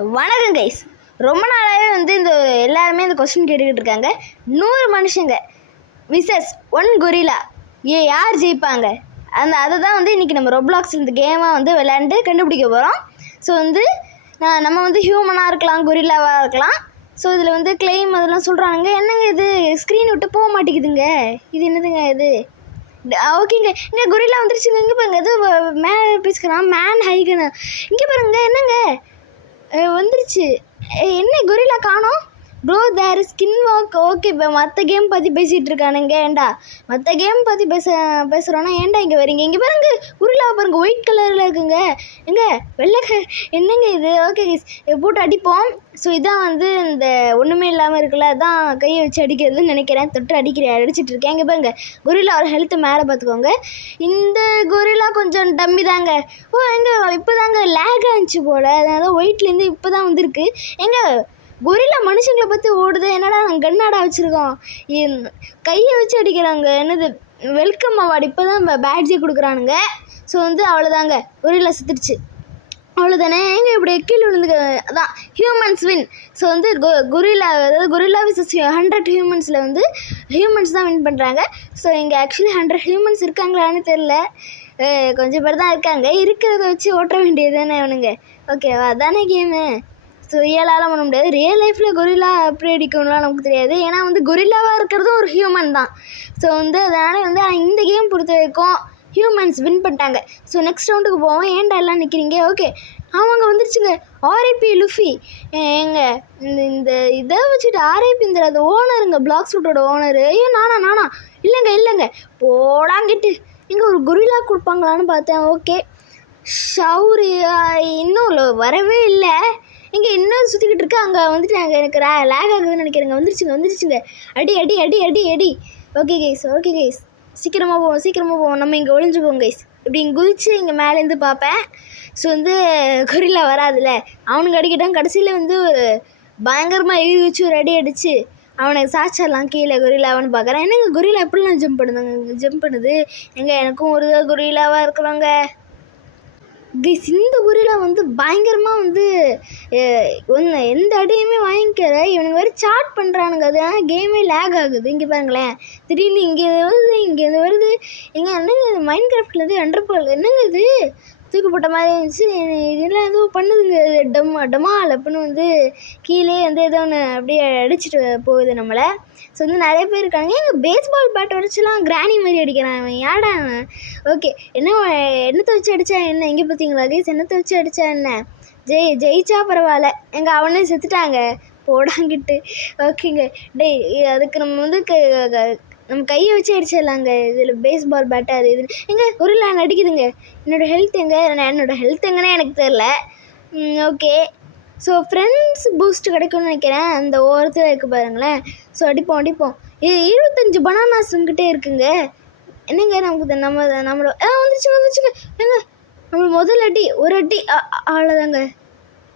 வணக்கம் கைஸ். ரொம்ப நாளாகவே இந்த எல்லாருமே இந்த கொஸ்டின் கேட்டுக்கிட்டு இருக்காங்க. 100 மனுஷங்க விசஸ் 1 கொரில்லா யார் ஜெயிப்பாங்க? அதை தான் இன்றைக்கி நம்ம ரொப்ளாக்ஸ் இந்த கேமாக விளையாண்டு கண்டுபிடிக்க போகிறோம். ஸோ நம்ம ஹியூமனாக இருக்கலாம், கொரில்லாவாக இருக்கலாம். ஸோ இதில் கிளைம் அதெல்லாம் சொல்கிறாங்க. என்னங்க இது ஸ்க்ரீன் விட்டு போக மாட்டேங்குதுங்க, இது என்னதுங்க இது? ஓகேங்க, இங்கே கொரில்லா வந்துருச்சுங்க. இங்கே பாருங்க, இது மேலே பேசிக்கலாம், மேன் ஹைகனா. இங்கே பாருங்க, என்னங்க வந்துருச்சு. என்ன கொரில்லா காணோம் ப்ரோ? தேர் ஸ்கின் வாக். ஓகே, இப்போ மற்ற கேம் பற்றி பேசிகிட்டு இருக்கானுங்க. ஏண்டா மற்ற கேம் பற்றி பேசுகிறோன்னா ஏன்டா இங்கே வரீங்க? இங்கே பாருங்க, கொரில்லாவை பாருங்க, ஒயிட் கலரில் இருக்குங்க. எங்க வெள்ளை என்னங்க இது? ஓகே போட்டு அடிப்போம். ஸோ இதான் இந்த ஒன்றுமே இல்லாமல் இருக்குல்ல, அதான் கையை வச்சு அடிக்கிறதுன்னு நினைக்கிறேன். தொட்டு அடிச்சிட்டு இருக்கேன். இங்கே பாருங்க, கொரில்லா ஒரு ஹெல்த்து மேலே பார்த்துக்கோங்க. இந்த கொரில்லா கொஞ்சம் டம்மி தாங்க. எங்க இப்போ தாங்க லேக் ஆச்சு போல், அதனால ஒயிட்லேருந்து இப்போ தான் வந்திருக்கு. எங்க கொரில்லா மனுஷங்களை பற்றி ஓடுது. என்னடா நாங்கள் கண்ணாடா வச்சுருக்கோம், கையை வச்சு அடிக்கிறாங்க. என்னது வெல்கம் அவார்டு இப்போ தான் பேட்ஜே கொடுக்குறானுங்க. ஸோ அவ்வளோதாங்க, கொரில்லா செத்துடுச்சு, அவ்வளோதானே. எங்கே இப்படி கீழே விழுந்து அதான் ஹியூமன்ஸ் வின். ஸோ கொரில்லா, அதாவது கொரில்லா விசஸ் 100 ஹியூமன்ஸில் ஹியூமன்ஸ் தான் வின் பண்ணுறாங்க. ஸோ இங்கே ஆக்சுவலி 100 ஹியூமன்ஸ் இருக்காங்களான்னு தெரில, கொஞ்சம் பேர் தான் இருக்காங்க. இருக்கிறத வச்சு ஓட்ட வேண்டியது தானே அவனுங்க. ஓகேவா, அதானே கேமு. ஸோ ரியலாலாம் பண்ண முடியாது. ரியல் லைஃப்பில் கொரில்லா எப்படி அடிக்கணும்லாம் நமக்கு தெரியாது. ஏன்னா கொரில்லாவாக இருக்கிறதும் ஒரு ஹியூமன் தான். ஸோ அதனால் இந்த கேம் பொறுத்த வரைக்கும் ஹியூமன்ஸ் வின் பண்ணிட்டாங்க. ஸோ நெக்ஸ்ட் ரவுண்டுக்கு போவோம். ஏன்டா எல்லாம் நிற்கிறீங்க? ஓகே, அவங்க வந்துருச்சுங்க. ஆர்ஐபி லுஃபி. எங்க இந்த இதை வச்சுட்டு ஆர்ஐபி இந்த ஓனருங்க, பிளாக் சூட்டோட ஓனரு. ஐயோ நானா இல்லைங்க போடாங்கிட்டு. இங்கே ஒரு கொரில்லா கொடுப்பாங்களான்னு பார்த்தேன். ஓகே, ஷவுரு இன்னும் வரவே இல்லை. இங்கே இன்னும் சுற்றிக்கிட்டு இருக்கு. அங்கே அங்கே எனக்கு லேக் ஆகுதுன்னு நினைக்கிறேங்க. வந்துருச்சுங்க. அடி அடி அடி அடி அடி. ஓகே கைஸ், சீக்கிரமாக போவோம். நம்ம இங்கே ஒளிஞ்சுப்போம் கைஸ். இப்படி இங்கே குதிச்சு இங்கே மேலேருந்து பார்ப்பேன். ஸோ கொரில்லா வராதுல்ல, அவனுக்கு அடிக்கிட்டான். கடைசியில் ஒரு பயங்கரமாக எழுதி வச்சு ஒரு அடி அடித்து அவனுக்கு சாச்சிடலாம் கீழே கொரில்லாவான்னு பார்க்குறேன். என்னங்க கொரில்லா எப்படிலாம் ஜம்ப் பண்ணுது? எனக்கும் ஒரு கொரில்லாவாக இருக்கிறாங்க கைஸ். இந்த கொரில்லா பயங்கரமாக எந்த அடியுமே வாங்கிக்கிற இவனுங்க வேறு சாட் பண்ணுறானுங்க. அதனால கேமே லேக் ஆகுது. இங்கே பாருங்களேன், திடீர்னு இங்கே வருது. என்னங்க இது மைண்ட் கிராஃப்ட்லேருந்து அண்டர்பால், என்னங்க இது தூக்கி போட்ட மாதிரி இருந்துச்சு. இதெல்லாம் ஏதோ பண்ணுதுங்க, டமால் அப்படின்னு கீழே ஏதோ ஒன்று அப்படியே அடிச்சுட்டு போகுது நம்மளை. ஸோ நிறைய பேர் இருக்காங்க. எங்கள் பேஸ்பால் பேட் வச்சுலாம் கிராணி மாதிரி அடிக்கிறான் அவன். ஏடா அவன்? ஓகே, என்னத்தை வச்சு அடித்தா என்ன? இங்கே பார்த்தீங்களா கைஸ், என்னத்தை வச்சு அடித்தா என்ன? ஜெயிச்சா பரவாயில்ல. அவனே செத்துட்டாங்க போடாங்கிட்டு. ஓகேங்க, அதுக்கு நம்ம நம்ம கையை வச்சு அடிச்சிடலாங்க. இதில் பேஸ்பால் பேட்டை அது இது. கொரில்லா அடிக்குதுங்க. என்னோடய ஹெல்த் எங்கன்னே எனக்கு தெரில. ஓகே, ஸோ ஃப்ரெண்ட்ஸ் பூஸ்ட் கிடைக்கும்னு நினைக்கிறேன். அந்த ஓரத்தில் இருக்குது பாருங்களேன். ஸோ அடிப்போம். இது 25 பனானாஸ் கிட்டே இருக்குங்க. என்னங்க நம்மளோட வந்துருச்சுங்க. நம்ம முதல் அடி ஒரு அடி அவ்வளோதாங்க.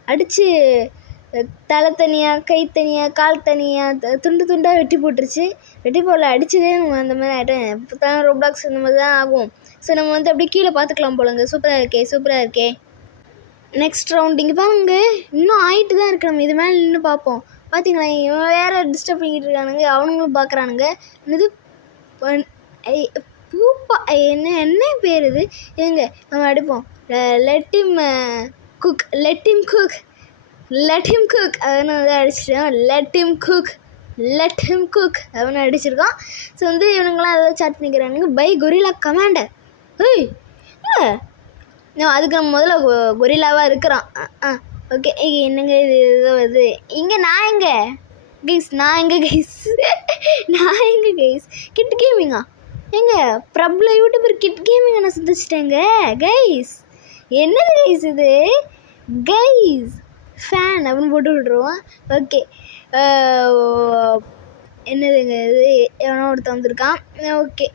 அடித்து தலை தனியாக, கை தனியாக, கால் தனியாக, துண்டாக வெட்டி போட்டுருச்சு. வெட்டி போடல, அடிச்சதே நம்ம அந்த மாதிரி ஆகிட்டேன். இப்போ தான் ரொப்ளாக்ஸ் இந்த மாதிரி தான் ஆகும். ஸோ நம்ம அப்படியே கீழே பார்த்துக்கலாம் போலங்க. சூப்பராக இருக்கே. நெக்ஸ்ட் ரவுண்ட் இங்கே பாருங்க, இன்னும் ஆகிட்டு தான் இருக்கு. நம்ம இது மேலே நின்று பார்ப்போம். பார்த்தீங்களா, இவன் வேறு டிஸ்டர்ப் பண்ணிக்கிட்டு இருக்கானுங்க, அவனுங்களும் பார்க்குறானுங்க. இது பூப்பா என்ன பேர் இது? நம்ம அடிப்போம். லெட் ஹிம் குக் அவனை அடிச்சிட்டோம். லெட் ஹிம் குக் அவனை அடிச்சிருக்கான். ஸோ இவனுங்களாம் ஏதாவது சாட் பண்ணிக்கிறானுங்க. By gorilla commander. அதுக்கு நம்ம முதல்ல கொரில்லாவாக இருக்கிறான். ஓகே, என்னங்க இது வருது? நான் எங்கே கைஸ்? கிட் கேமிங்கா? பிரபல யூடியூபர் கிட் கேமிங்கை நான் சந்திச்சிட்டேங்க கைஸ். என்னது கைஸ் இது? கைஸ் ஃபேன் அப்படின்னு போட்டு விட்ருவோம். ஓகே, என்னதுங்க இது? எவனோ ஒருத்தன் வந்திருக்கான். ஓகே,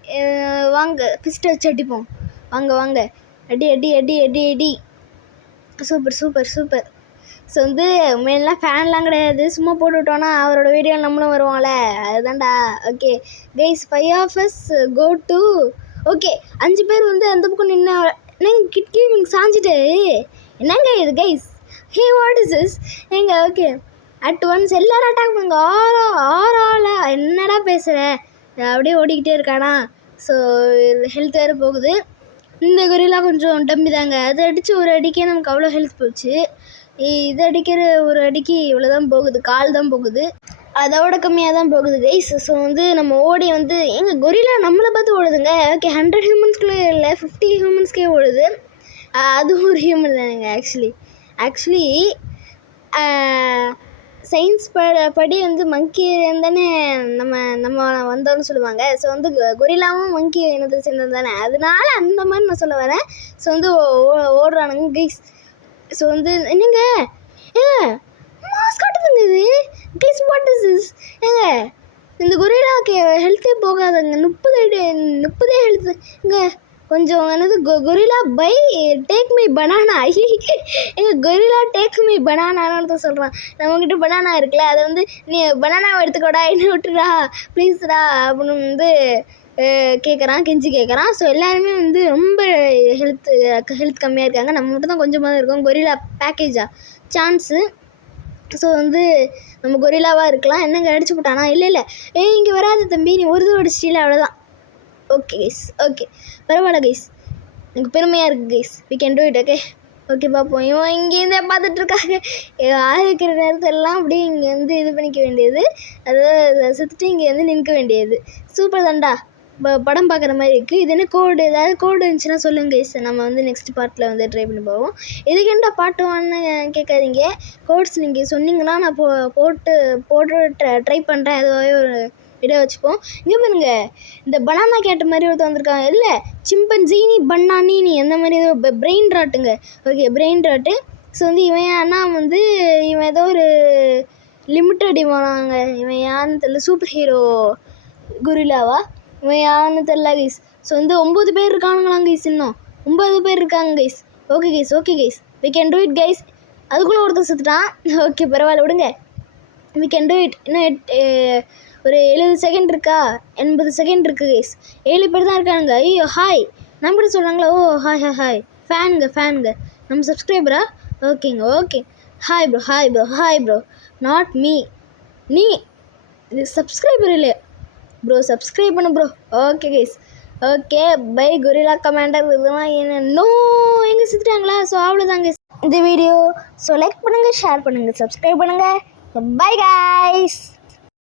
வாங்க பிஸ்ட்டை வச்சு அடிப்போம். வாங்க அடி அடி அடி அடி அடி. சூப்பர். ஸோ மேலாம் ஃபேன்லாம் கிடையாது, சும்மா போட்டு விட்டோன்னா அவரோட வீடியோ நம்மளும் வருவோம்ல, அதுதான்டா. Okay guys, 5 of us go to. Okay, 5 பேர் அந்த பக்கம் நின்று கிட் கேமிங் சாஞ்சிட்டு. என்னங்க இது guys? Hey what is this? ஏங்க ஓகே அட் ஒன்ஸ் எல்லாரும் அட்டாக் பண்ணுங்க ஆறா என்னடா பேசுகிற அப்படியே ஓடிக்கிட்டே இருக்கானா. ஸோ ஹெல்த் வேறு போகுது. இந்த கொரிலா கொஞ்சம் டம்மி தாங்க. அதை அடித்து ஒரு அடிக்கே நமக்கு அவ்வளோ ஹெல்த் போச்சு. இது அடிக்கிற ஒரு அடிக்கு இவ்வளோ தான் போகுது, கால் தான் போகுது, அதோட கம்மியாக தான் போகுது கைஸ். ஸோ வந்து நம்ம ஓடி வந்து எங்கள் கொரிலா நம்மளை பார்த்து ஓடுதுங்க. ஓகே 100 ஹியூமன்ஸ்குள்ளே இல்லை 50 ஹியூமன்ஸ்க்கே ஓடுது. அதுவும் ஒரு ஹியூமன் தானுங்க. ஆக்சுவலி சயின்ஸ் படி வந்து மங்கி தானே நம்ம வந்தோம்னு சொல்லுவாங்க. ஸோ வந்து கொரிலாவும் மங்கி இனத்தை சேர்ந்தது தானே, அதனால அந்த மாதிரி நான் சொல்ல வரேன். ஸோ வந்து ஓடுறானுங்க கைஸ். ஸோ வந்து என்னங்க மாஸ்க் காட்டுதுங்க இது கைஸ். What is this? ஏங்க இந்த கொரிலாக்கு ஹெல்த்தே போகாதுங்க. 30 ஹெல்த்து இங்கே கொஞ்சம் என்னது gorilla bye take me banana. எங்கள் கொரிலா டேக் மீ பனானான்னு தான் சொல்கிறான். நம்மக்கிட்ட பனானா இருக்குல்ல, அதை வந்து நீ பனானாவை எடுத்துக்கோடா, என்ன விட்டுடா ப்ளீஸ்டா அப்படின்னு வந்து கெஞ்சி கேட்குறான். ஸோ எல்லாருமே வந்து ரொம்ப ஹெல்த் கம்மியாக இருக்காங்க. நம்ம மட்டும் தான் கொஞ்சமாக தான் இருக்கோம். Gorilla பேக்கேஜா chance. ஸோ வந்து நம்ம கொரிலாவாக இருக்கலாம். என்னங்க அடிச்சு போட்டானா? இல்லை இங்கே வராது தம்பி, நீ ஒரு தடவை அடிச்சிட்டில அவ்வளோதான். ஓகே கைஸ், ஓகே பரவாயில்ல கைஸ், எனக்கு பெருமையாக இருக்குது guys. We can do it. Okay பார்ப்போம். இவன் இங்கேருந்தே பார்த்துட்ருக்காங்க. ஆரம்பிக்கிற நேரத்திலலாம் அப்படியே இங்கே வந்து இது பண்ணிக்க வேண்டியது, அதாவது சுற்றிட்டு இங்கே வந்து நிற்க வேண்டியது. சூப்பர் தான்டா, படம் பார்க்குற மாதிரி இருக்குது. இது என்ன கோடு, ஏதாவது கோடு இருந்துச்சுன்னா சொல்லுங்க கைஸ், நம்ம வந்து நெக்ஸ்ட் பார்ட்டில் வந்து ட்ரை பண்ணி போவோம். இதுக்கெண்டா பார்ட் 1 கேட்காதீங்க. கோட்ஸ் நீங்கள் சொன்னீங்கன்னா நான் போட்டு ட்ரை பண்ணுறேன். எதுவாகவே ஒரு வீடியோ வச்சுப்போம். இங்கே பாருங்க, இந்த பனானா கேட்ட மாதிரி ஒருத்தர் வந்திருக்காங்க. இல்லை சிம்பன்சீனி பன்னானி அந்த மாதிரி ஏதோ பிரெயின் ராட்டுங்க. Okay brain rot. ஸோ வந்து இவன் ஏதோ ஒரு லிமிட்டட் இவனாங்க. இவன் யாருன்னு தெரியல, சூப்பர் ஹீரோ கொரிலாவா இவன் யாருன்னு தெரியல கைஸ். ஸோ வந்து 9 பேர் இருக்கானுங்களாம் கைஸ். இன்னும் 9 பேர் இருக்காங்க guys. Okay guys we can do it guys. அதுக்குள்ளே ஒருத்தர் செத்துட்டான். ஓகே பரவாயில்ல விடுங்க, வி கேன் டூ இட். இன்னும் ஒரு 70 செகண்ட் இருக்கா, 80 செகண்ட் இருக்குது கைஸ். 7 பேர் தான் இருக்கானுங்க. ஐயோ ஹாய் நம்மகிட்ட சொல்கிறாங்களா? ஓ ஹாய் ஃபேனுங்க நம்ம சப்ஸ்கிரைபரா? ஓகேங்க okay. Hi bro not me. நீ இது சப்ஸ்கிரைபர் இல்லை ப்ரோ, சப்ஸ்கிரைப் பண்ணு bro. Okay guys, okay bye gorilla commander. இதெல்லாம் என்ன எங்கே சுற்றுட்டாங்களா? ஸோ அவ்வளோதாங்க இந்த வீடியோ. ஸோ லைக் பண்ணுங்கள், ஷேர் பண்ணுங்கள், சப்ஸ்கிரைப் பண்ணுங்கள். Bye guys.